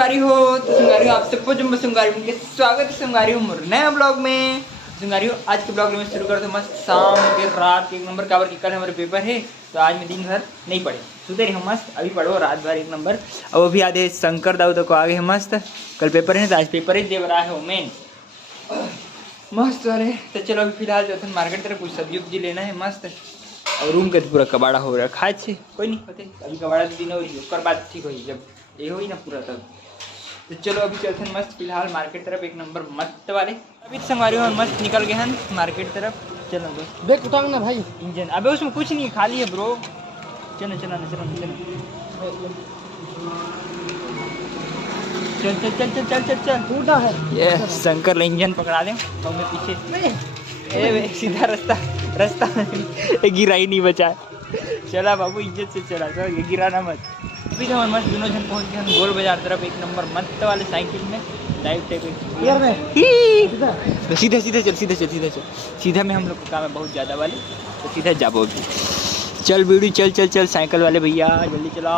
संगारी हो तो संगारी हो आप सबको जब मैं संगारी के स्वागत है संगारी हो नए ब्लॉग में। संगारी हो आज के ब्लॉग में शुरू करते मस्त शाम के रात के एक नंबर काबर की कल हमारे पेपर है तो आज मैं दिन भर नहीं पढ़े सुते रहे मस्त। अभी पढ़ो रात भर एक नंबर। और वो भी आधे शंकर दाऊ तो को आगे है मस्त। कल पेपर है तो आज पेपर ही दे रहा है वो मेन मस्त वाले। तो चलो अभी फिलहाल जो है मार्केट तरफ कुछ सब्जी उब्जी लेना है मस्त। और रूम के पूरा कबाड़ा हो रहा है खाए छे कोई नहीं होते अभी कबाड़ा दिन हो रही है उसके बाद ठीक हो जब ये हो ही ना पूरा तब। तो चलो अभी चलते हैं मस्त फिलहाल मार्केट तरफ एक नंबर मस्त वाले। अभी संगवारी में मस्त निकल गए हैं मार्केट तरफ। चलो बस देख उठाओ ना भाई इंजन अबे उसमें कुछ नहीं है खाली है ब्रो। चलो चलो ना चलो चलो चल चल चल चल चल चल चल टूटा है ये शंकर ले इंजन पकड़ा दें और मैं पीछे ए सीधा रास्ता रास्ता गिरा ही नहीं बचा। चला बाबू इज्जत से चला सर ये गिराना मत। अभी तो हम मस्त दोनों जन पहुंच गए हम गोल बाजार तरफ एक नंबर मस्त वाले साइकिल में लाइव टाइप तो सीधा सीधा चल सीधा चल सीधा चल सीधा में हम लोग का काम है बहुत ज़्यादा वाले तो सीधा जाबो भी। चल बीड़ी चल चल चल साइकिल वाले भैया जल्दी चला।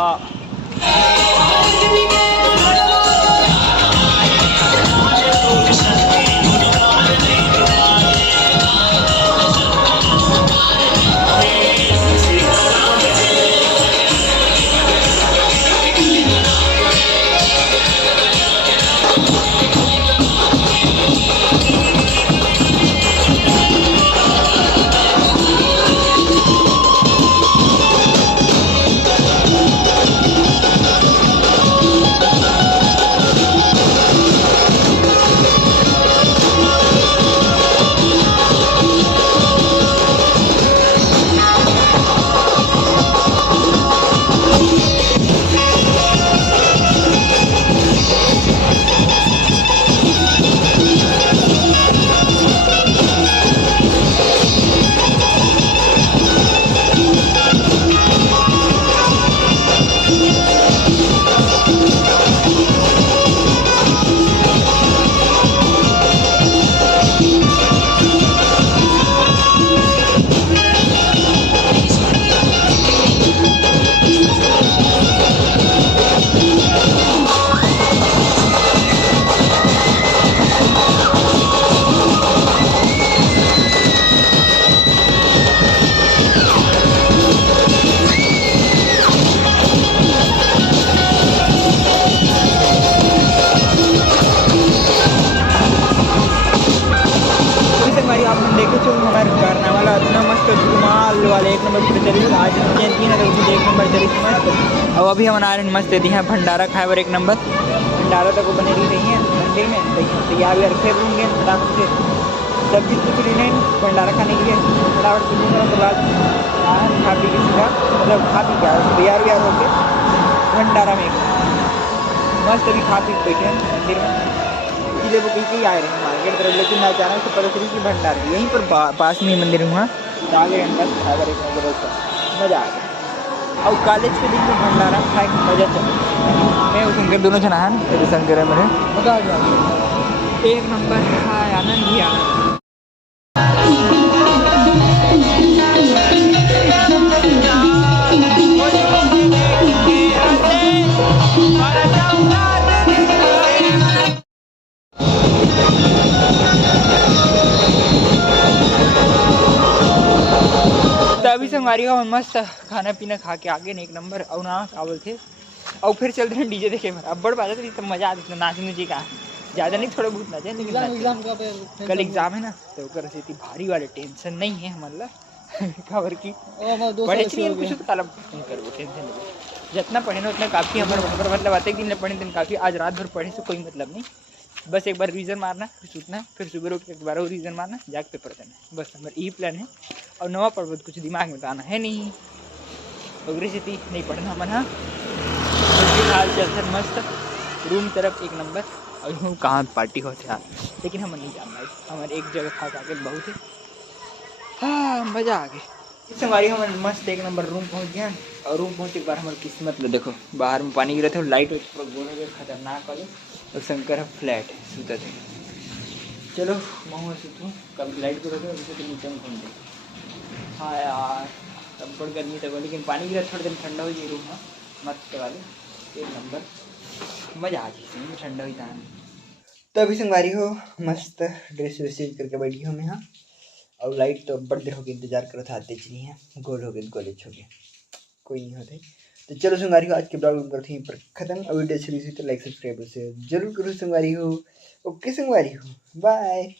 एक नंबर चली आज जयंती ना तो एक नंबर चली मस्त। और अभी हम आ रहे हैं मस्त यदि यहाँ भंडारा खाए और एक नंबर भंडारा तक वो बने रही है मंदिर में तैयार व्यार खेल लूँगे फटाफट से सब्जी कुछ लेने भंडारा खाने के लिए फटाफट से लूँगा उसके बाद खा पी के सीधा मतलब खा पी के तैयार व्यार होकर भंडारा में मस्त अभी खा पी बैठे हैं मंदिर में इसलिए वो कहीं आए रहे हैं मार्केट तरफ। लेकिन मैं अचानक से पता चली कि भंडारा यहीं पर पास में मंदिर हुआ तो आगे बस खाकर एक नंबर मज़ा आ गया। और कॉलेज के दिन में भंडारा खाए कि मज़ा चले मैं और शंकर दोनों जन आन तो शंकर है मेरे मज़ा आ गया एक नंबर हाँ आनंद ही आनंद। अभी संगवारी का मस्त खाना पीना खा के आगे एक नंबर और ना काबल थे और फिर चलते हैं डीजे देखे अब बड़ बात है तो मजा आता नाचने जी का ज़्यादा नहीं थोड़ा बहुत नाचे लेकिन कल एग्जाम है ना तो इतनी भारी वाले टेंशन नहीं है हमारा खबर की पढ़े कुछ तालब नहीं करो टेंशन नहीं जितना पढ़े ना उतना काफ़ी हमारे मतलब आते दिन पढ़े दिन काफ़ी आज रात भर पढ़े से कोई मतलब नहीं बस एक बार रिवीजन मारना फिर सूतना फिर सुबह उठ के दोबारा रिवीजन मारना जाके पेपर देना बस हमारा यही प्लान है। और नवा पढ़ कुछ दिमाग में तो आना है नहीं अग्रेसिटी नहीं पढ़ना मना। फिलहाल चलते मस्त रूम तरफ एक नंबर और यूँ कहाँ पार्टी होते हैं लेकिन हम नहीं जानना हमारे एक जगह खा के बहुत है हाँ मज़ा आ गया। इस हमारी हमारे मस्त एक नंबर रूम पहुँच गया और रूम पहुँचे एक बार हमारी किस्मत लो देखो बाहर में पानी गिरा था और लाइट पूरा गोल खतरनाक वाले और शंकर है फ्लैट है सूता थे। चलो मैं सूतूँ कभी लाइट को रखे अभी तो नीचे में घूम दे। हाँ यार तब बड़ गर्मी तक लेकिन पानी गिरा थोड़ा दिन ठंडा हो जाए रूम में मस्त वाले एक नंबर। मजा आ जाए ठंडा हुई था। तो अभी संगवारी हो मस्त ड्रेस वेस चेंज करके बैठी हूँ मैं यहाँ। और लाइट तो बड़े देर हो गए इंतजार करो था, आते नहीं है, गोल हो गए कॉलेज हो गए, कोई नहीं होते। तो चलो संगवारी हो आज के ब्लॉग करते हैं पर खत्म। और वीडियो अच्छी लगी तो लाइक सब्सक्राइब से जरूर करो संगवारी हो। ओके संगवारी हो, बाय।